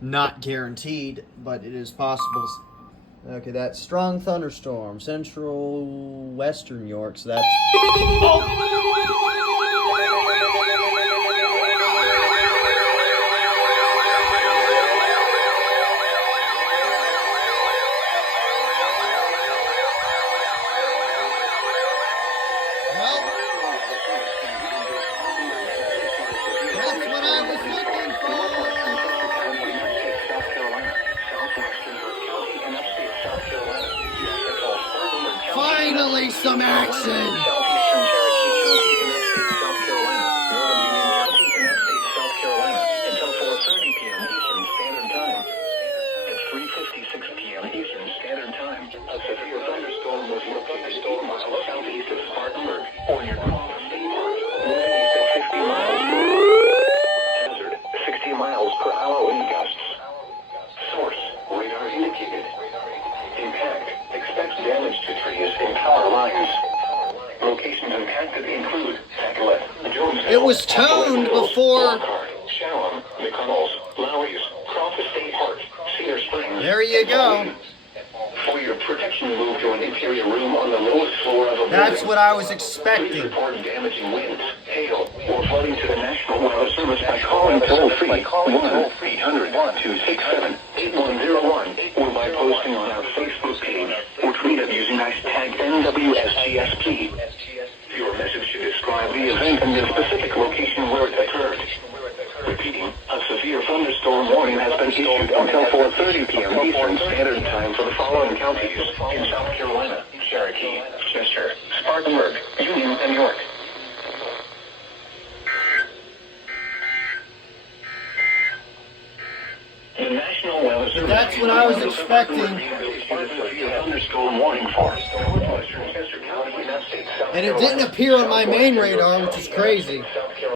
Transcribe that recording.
Not guaranteed, but it is possible. Okay, that's strong thunderstorm, central western New York, so that's... That's what I was looking for! Finally, some action! It was toned before. There you go. For your protection, move to an interior room on the lowest floor of a building. That's what I was expecting. Report damaging winds, hail, or flooding to the National Weather Service by calling toll-free 1-800-267-8101 or by posting on our Facebook page or tweet it using hashtag NWSGSP. Your message should describe the event and the specific location where it occurred. Repeating, a severe thunderstorm warning has been issued until 4:30 p.m. Eastern Standard Time for the following counties in South Carolina: Cherokee, Chester, Spartanburg, Union, and York. The National Weather Service. That's what I was expecting. Thunderstorm warning for Northwestern Chester County, United States, South And it didn't appear on my main radar, which is crazy. South